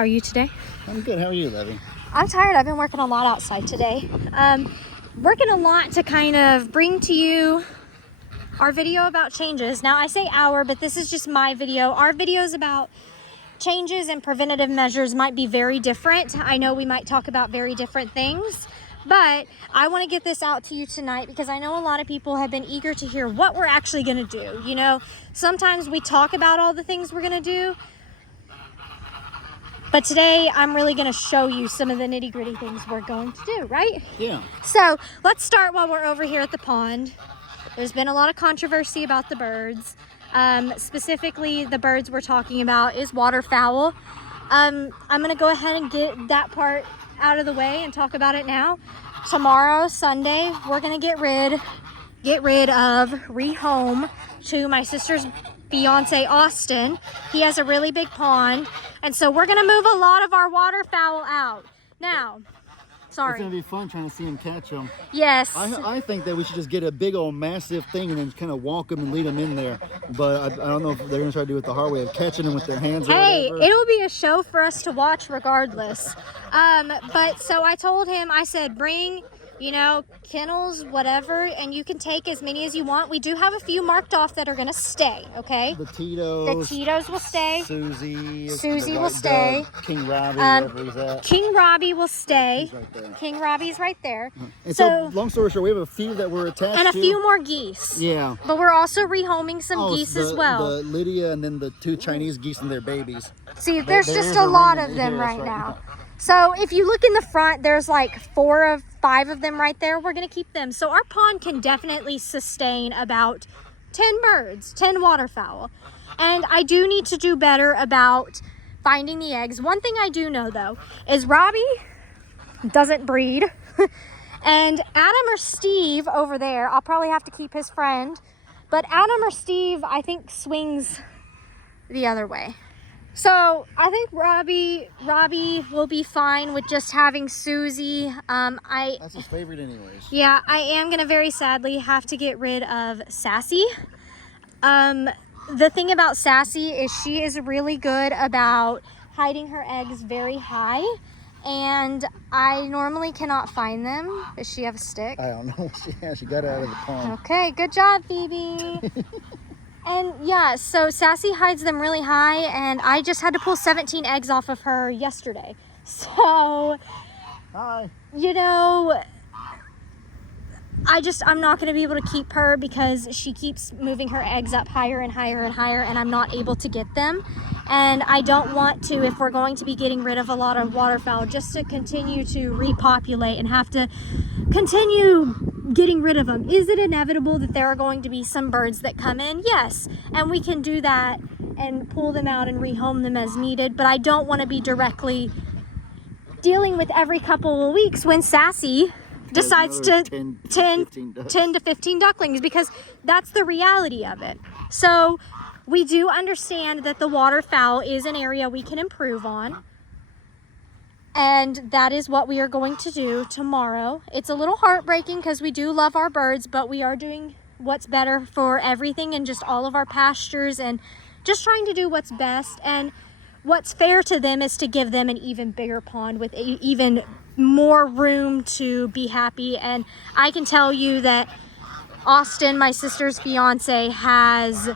How are you today? I'm good. How are you, Levy? I'm tired. I've been working a lot outside today. Working a lot to kind of bring to you our video about changes. Now I say our, but this is just my video. Our videos about changes and preventative measures might be very different. I know we might talk about very different things, but I want to get this out to you tonight because I know a lot of people have been eager to hear what we're actually going to do. You know, sometimes we talk about all the things we're going to do, but today I'm really going to show you some of the nitty-gritty things we're going to do, right? Yeah. So let's start while we're over here at the pond. There's been a lot of controversy about the birds. Specifically, the birds we're talking about is waterfowl. I'm going to go ahead and get that part out of the way and talk about it now. Tomorrow, Sunday, we're going to get rid of, rehome to my sister's fiance, Austin. He has a really big pond, and so we're going to move a lot of our waterfowl out. Now, sorry. It's going to be fun trying to see them catch them. Yes. I think that we should just get a big old massive thing and then kind of walk them and lead them in there. But I don't know if they're going to try to do it the hard way of catching them with their hands or Hey, whatever. it'll be a show for us to watch regardless. But so I told him, I said, bring, you know, kennels, whatever, and you can take as many as you want. We do have a few marked off that are going to stay, okay? The Tito's. The Tito's will stay. Susie will stay. King Robbie, wherever he's at. King Robbie will stay. He's right there. King Robbie's right there. And so, long story short, we have a few that we're attached to. And a few more geese. Yeah. But we're also rehoming some geese as well. The Lydia and then the 2 Chinese geese and their babies. See, there's just a lot of them right now. So if you look in the front, there's like 4 or 5 of them right there. We're going to keep them. So our pond can definitely sustain about 10 birds, 10 waterfowl. And I do need to do better about finding the eggs. One thing I do know though is Robbie doesn't breed. And Adam or Steve over there, I'll probably have to keep his friend. But Adam or Steve, I think, swings the other way. So I think Robbie will be fine with just having Susie. That's his favorite anyways. Yeah, I am going to very sadly have to get rid of Sassy. The thing about Sassy is she is really good about hiding her eggs very high. And I normally cannot find them. Does she have a stick? I don't know. She got out of the pond. Okay, good job, Phoebe. And yeah, so Sassy hides them really high, and I just had to pull 17 eggs off of her yesterday. So, Hi. you know, I'm not going to be able to keep her because she keeps moving her eggs up higher and higher and higher, and I'm not able to get them. And I don't want to, if we're going to be getting rid of a lot of waterfowl, just to continue to repopulate and have to continue getting rid of them. Is it inevitable that there are going to be some birds that come in? Yes, and we can do that and pull them out and rehome them as needed, but I don't want to be directly dealing with every couple of weeks when Sassy decides to 10 to 15 ducklings, because that's the reality of it. So we do understand that the waterfowl is an area we can improve on. And that is what we are going to do tomorrow. It's a little heartbreaking because we do love our birds, but we are doing what's better for everything and just all of our pastures and just trying to do what's best. And what's fair to them is to give them an even bigger pond with even more room to be happy. And I can tell you that Austin, my sister's fiance, has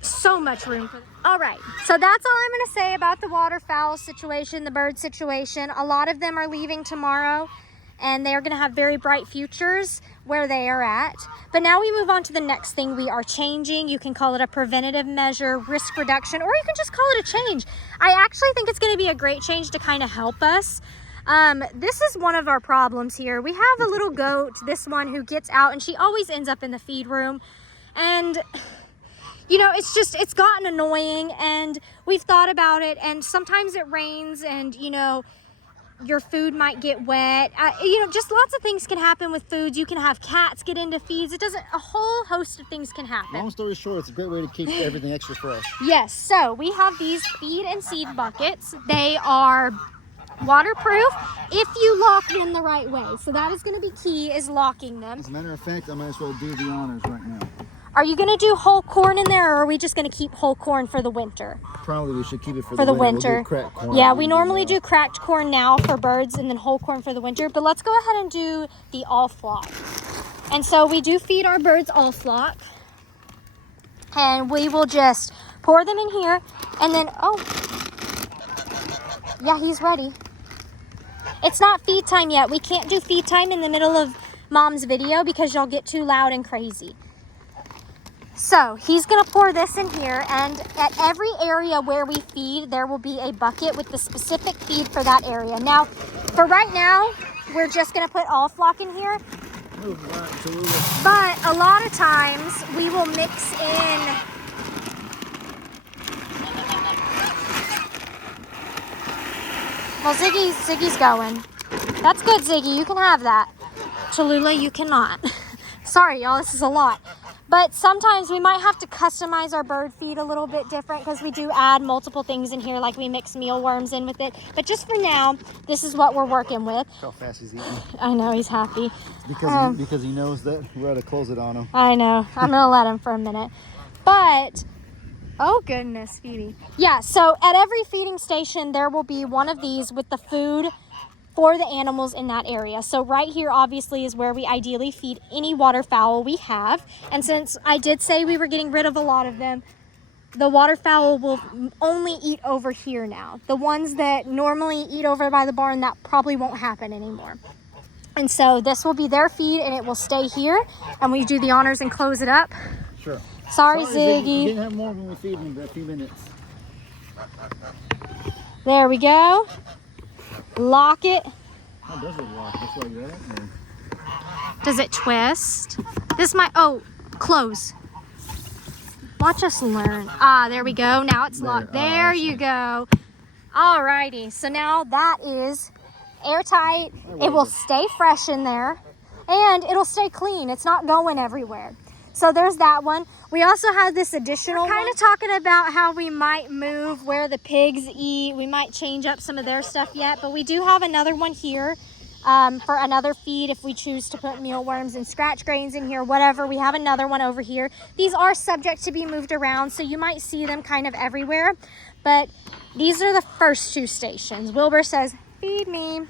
so much room for them. All right, so that's all I'm going to say about the waterfowl situation, the bird situation. A lot of them are leaving tomorrow, and they are going to have very bright futures where they are at. But now we move on to the next thing we are changing. You can call it a preventative measure, risk reduction, or you can just call it a change. I actually think it's going to be a great change to kind of help us. This is one of our problems here. We have a little goat, this one, who gets out, and she always ends up in the feed room. And you know, it's gotten annoying, and we've thought about it, and sometimes it rains, and, you know, your food might get wet. You know, just lots of things can happen with foods. You can have cats get into feeds. A whole host of things can happen. Long story short, it's a great way to keep everything extra fresh. Yes, so we have these feed and seed buckets. They are waterproof if you lock them the right way. So that is going to be key, is locking them. As a matter of fact, I might as well do the honors right now. Are you gonna do whole corn in there, or are we just gonna keep whole corn for the winter? Probably we should keep it for the We'll winter. do cracked corn. Yeah, we normally do cracked corn now for birds and then whole corn for the winter, but let's go ahead and do the all flock. And so we do feed our birds all flock, and we will just pour them in here, and then, oh, yeah, he's ready. It's not feed time yet. We can't do feed time in the middle of Mom's video because y'all get too loud and crazy. So he's gonna pour this in here, and at every area where we feed, there will be a bucket with the specific feed for that area. Now, for right now, we're just gonna put all flock in here. But a lot of times we will mix in well, Ziggy's going. That's good, Ziggy, you can have that. Tallulah, you cannot. Sorry, y'all, this is a lot. But sometimes we might have to customize our bird feed a little bit different because we do add multiple things in here, like we mix mealworms in with it. But just for now, this is what we're working with. Look how fast he's eating. I know, he's happy. It's because he knows that we're going to close it on him. I know. I'm going to let him for a minute. But, oh goodness, Phoebe. Yeah, so at every feeding station, there will be one of these with the food for the animals in that area. So right here obviously is where we ideally feed any waterfowl we have. And since I did say we were getting rid of a lot of them, the waterfowl will only eat over here now. The ones that normally eat over by the barn, that probably won't happen anymore. And so this will be their feed, and it will stay here. And we do the honors and close it up. Sure. Sorry, Ziggy. You didn't have more when we feed him in a few minutes. There we go. Lock it. How does it lock? Just like that? Or? Does it twist? This might, oh, close. Watch us learn. Ah, there we go. Now it's locked. There you go. Alrighty. So now that is airtight. It will stay fresh in there, and it'll stay clean. It's not going everywhere. So there's that one. We also have this additional one. Kind of talking about how we might move where the pigs eat. We might change up some of their stuff yet, but we do have another one here for another feed if we choose to put mealworms and scratch grains in here, whatever. We have another one over here. These are subject to be moved around, so you might see them kind of everywhere, but these are the first two stations. Wilbur says, feed me.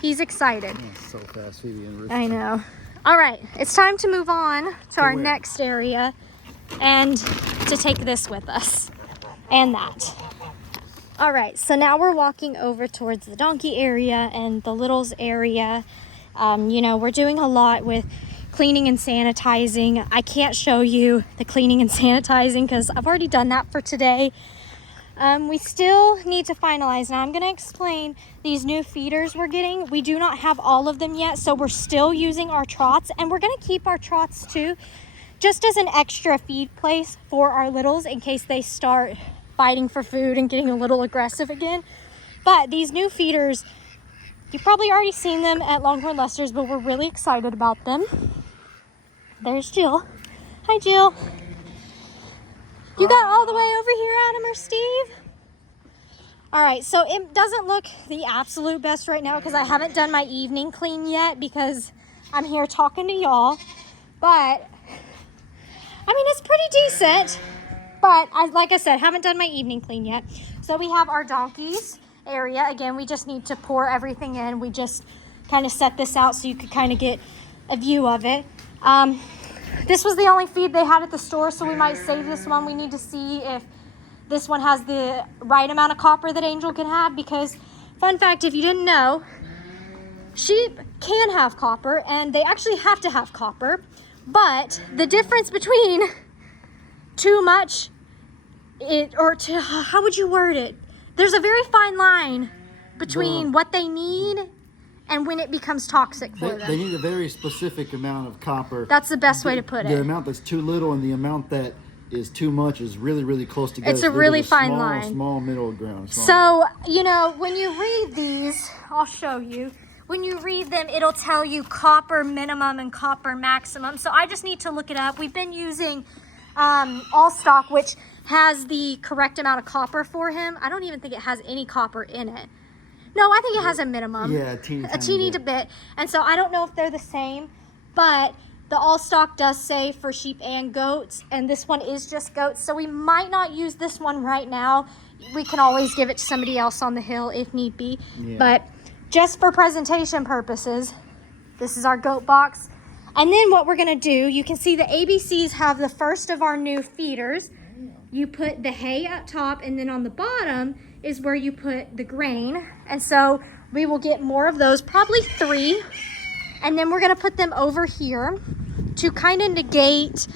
He's excited. So fast, Phoebe and Ruth. I know. All right, it's time to move on to our next area and to take this with us and that. All right, so now we're walking over towards the donkey area and the littles area. You know, we're doing a lot with cleaning and sanitizing. I can't show you the cleaning and sanitizing because I've already done that for today. We still need to finalize. Now I'm going to explain these new feeders we're getting. We do not have all of them yet, so we're still using our trots, and we're going to keep our trots too, just as an extra feed place for our littles in case they start fighting for food and getting a little aggressive again. But these new feeders, you've probably already seen them at Longhorn Lester's, but we're really excited about them. There's Jill. Hi, Jill. You got all the way over here, Adam or Steve? All right, so it doesn't look the absolute best right now because I haven't done my evening clean yet because I'm here talking to y'all. But, I mean, it's pretty decent. But, like I said, haven't done my evening clean yet. So we have our donkeys area. Again, we just need to pour everything in. We just kind of set this out so you could kind of get a view of it. This was the only feed they had at the store, so we might save this one. We need to see if this one has the right amount of copper that Angel can have, because, fun fact, if you didn't know, sheep can have copper, and they actually have to have copper, but the difference between too much, how would you word it? There's a very fine line between what they need and when it becomes toxic for them. They need a very specific amount of copper. That's the best way to put it. The amount that's too little and the amount that is too much is really, really close together. It's a really fine line. Small middle ground. So, you know, when you read these, I'll show you. When you read them, it'll tell you copper minimum and copper maximum. So I just need to look it up. We've been using All Stock, which has the correct amount of copper for him. I don't even think it has any copper in it. No, I think it has a minimum. Yeah, a teeny bit. And so I don't know if they're the same, but The all stock does say for sheep and goats, and this one is just goats, so we might not use this one right now. We can always give it to somebody else on the hill if need be. Yeah. But just for presentation purposes, this is our goat box. And then what we're gonna do, you can see the ABCs have the first of our new feeders. You put the hay up top, and then on the bottom is where you put the grain. And so we will get more of those, probably 3. And then we're gonna put them over here to kind of negate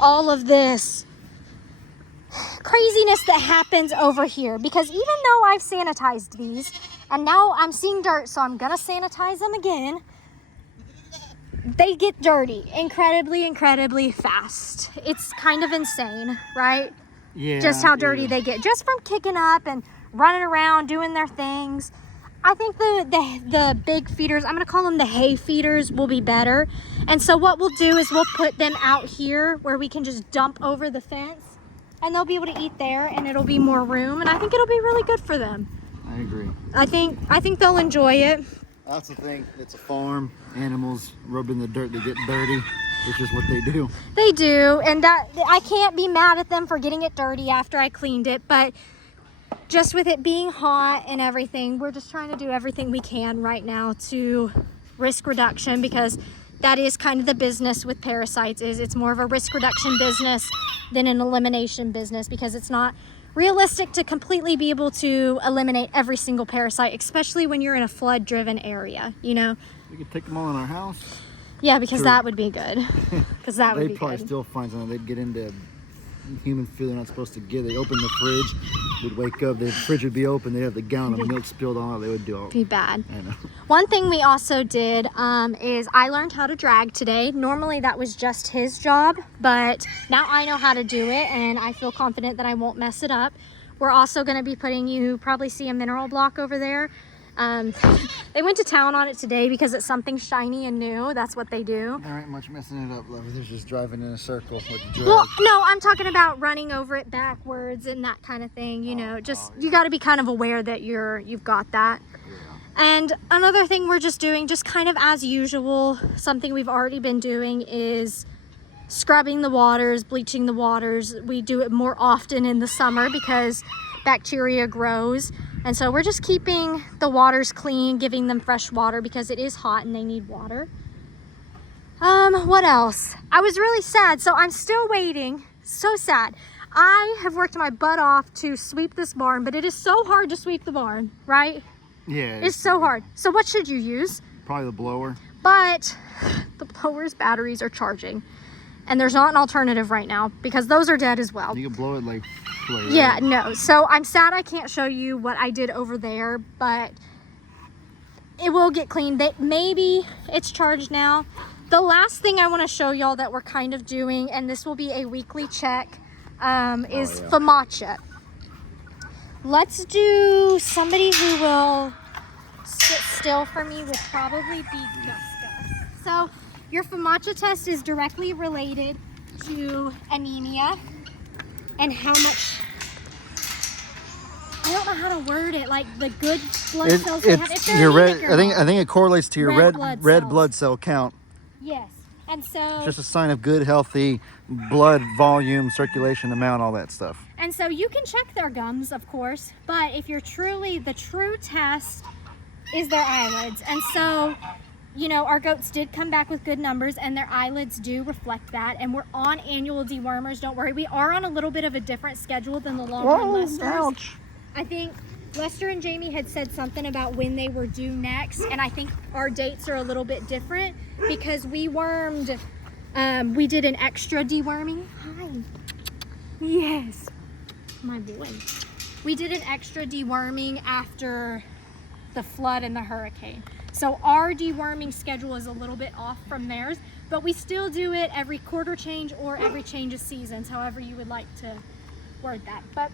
all of this craziness that happens over here. Because even though I've sanitized these, and now I'm seeing dirt, so I'm gonna sanitize them again, they get dirty incredibly fast. It's kind of insane, right? Yeah. Just how dirty they get, just from kicking up and running around doing their things. I think the big feeders, I'm gonna call them the hay feeders, will be better. And so what we'll do is we'll put them out here where we can just dump over the fence, and they'll be able to eat there, and it'll be more room, and I think it'll be really good for them. I agree. I think they'll enjoy it. I also think it's a farm. Animals rub in the dirt, they get dirty, which is what they do. They do, and that I can't be mad at them for getting it dirty after I cleaned it, but just with it being hot and everything, we're just trying to do everything we can right now to risk reduction, because that is kind of the business with parasites. It's more of a risk reduction business than an elimination business, because it's not realistic to completely be able to eliminate every single parasite, especially when you're in a flood driven area, you know. We could take them all in our house. Yeah, because that would be good. Because that would be good. They'd probably still find something. They'd get into human food they're not supposed to get. They open the fridge, we'd wake up, the fridge would be open, they'd have the gallon of milk spilled on it. They would do all. Be bad. I know. One thing we also did is I learned how to drag today. Normally that was just his job, but now I know how to do it, and I feel confident that I won't mess it up. We're also going to be putting, you probably see a mineral block over there. They went to town on it today because it's something shiny and new. That's what they do. There ain't much messing it up, love. They're just driving in a circle with the drag. Well, no, I'm talking about running over it backwards and that kind of thing. You know, just you got to be kind of aware that you've got that. Yeah. And another thing we're just doing, just kind of as usual, something we've already been doing is scrubbing the waters, bleaching the waters. We do it more often in the summer because bacteria grows. And so we're just keeping the waters clean, giving them fresh water because it is hot and they need water. What else? I was really sad, so I'm still waiting. So sad. I have worked my butt off to sweep this barn, but it is so hard to sweep the barn, right? Yeah. It's so hard. So what should you use? Probably the blower. But the blower's batteries are charging. And there's not an alternative right now because those are dead as well. You can blow it like flares. Yeah, no. So I'm sad I can't show you what I did over there, but it will get cleaned. Maybe it's charged now. The last thing I want to show y'all that we're kind of doing, and this will be a weekly check, is FAMACHA. Let's do somebody who will sit still for me would probably be Gus. So your FAMACHA test is directly related to anemia and how much, I don't know how to word it, like the good blood cells they have. If they're your red, anemic I think it correlates to your red blood cell count. Yes. And so it's just a sign of good, healthy blood volume, circulation amount, all that stuff. And so you can check their gums, of course, but if you're truly, the true test is their eyelids. And so, you know, our goats did come back with good numbers and their eyelids do reflect that. And we're on annual dewormers, don't worry. We are on a little bit of a different schedule than the Longhorn Lesters. Ouch. I think Lester and Jamie had said something about when they were due next, and I think our dates are a little bit different because we wormed, we did an extra deworming. Hi. Yes. My boy. We did an extra deworming after the flood and the hurricane. So our deworming schedule is a little bit off from theirs, but we still do it every quarter change or every change of seasons, however you would like to word that. But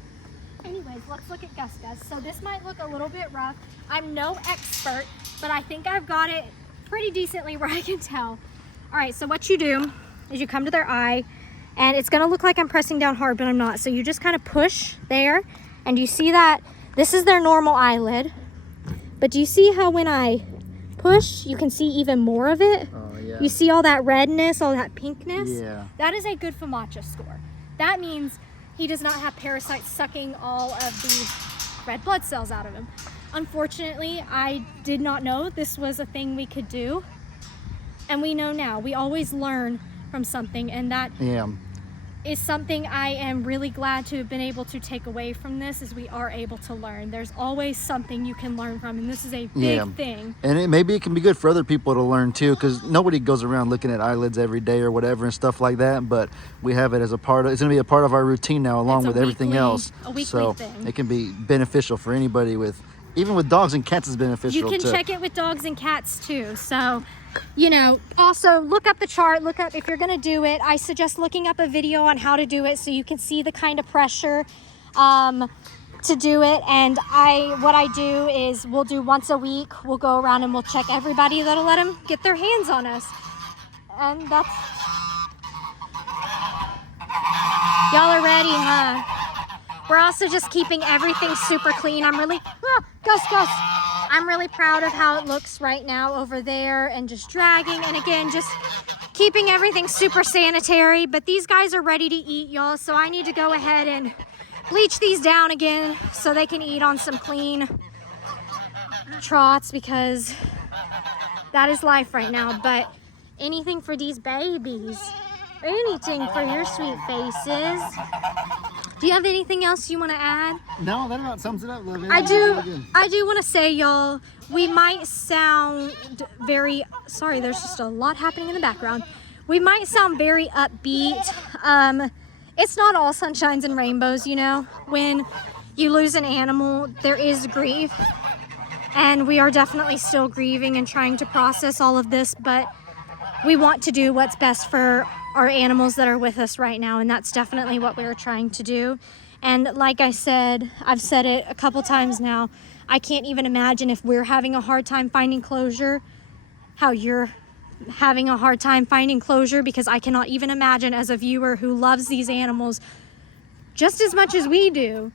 anyways, let's look at Gus. So this might look a little bit rough. I'm no expert, but I think I've got it pretty decently where I can tell. All right, so what you do is you come to their eye, and it's gonna look like I'm pressing down hard, but I'm not. So you just kind of push there, and you see that this is their normal eyelid. But do you see how when I push, you can see even more of it? Oh, yeah. You see all that redness, all that pinkness? Yeah. That is a good FAMACHA score. That means he does not have parasites sucking all of the red blood cells out of him. Unfortunately, I did not know this was a thing we could do. And we know now. We always learn from something, and that is something I am really glad to have been able to take away from this, is we are able to learn. There's always something you can learn from, and this is a big thing. And maybe it can be good for other people to learn too, because nobody goes around looking at eyelids every day or whatever and stuff like that, but we have it as a part of, it's going to be a part of our routine now along with everything else. A weekly so thing. It can be beneficial for anybody with, even with dogs and cats is beneficial. You can check it with dogs and cats too. So, you know, also look up the chart, look up, if you're gonna do it, I suggest looking up a video on how to do it so you can see the kind of pressure to do it. And what I do is we'll do once a week, we'll go around and we'll check everybody that'll let them get their hands on us. And that's, y'all are ready, huh? We're also just keeping everything super clean. I'm really, Gus. I'm really proud of how it looks right now over there, and just dragging, and again, just keeping everything super sanitary. But these guys are ready to eat, y'all, so I need to go ahead and bleach these down again so they can eat on some clean trots, because that is life right now. But anything for these babies, anything for your sweet faces. Do you have anything else you want to add? No, that about sums it up, Livy. I do want to say, y'all, we might sound very, sorry, there's just a lot happening in the background. We might sound very upbeat. It's not all sunshines and rainbows, you know. When you lose an animal, there is grief. And we are definitely still grieving and trying to process all of this, but we want to do what's best for our animals that are with us right now, and that's definitely what we're trying to do. And like I said, I've said it a couple times now, I can't even imagine if we're having a hard time finding closure, how you're having a hard time finding closure, because I cannot even imagine, as a viewer who loves these animals just as much as we do,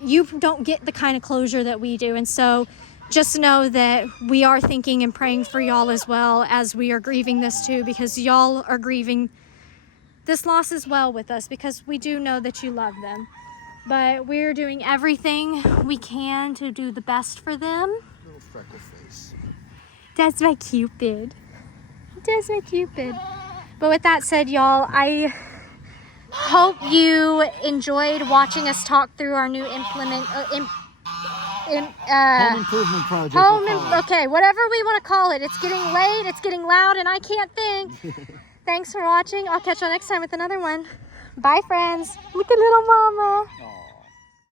you don't get the kind of closure that we do. And so just know that we are thinking and praying for y'all as well, as we are grieving this too, because y'all are grieving this loss as well with us, because we do know that you love them. But we're doing everything we can to do the best for them. Little freckle face. That's my Cupid. That's my Cupid. But with that said, y'all, I hope you enjoyed watching us talk through our new home improvement project. Okay, whatever we want to call it. It's getting late, it's getting loud, and I can't think. Thanks for watching. I'll catch you next time with another one. Bye, friends. Look at little mama. Aww.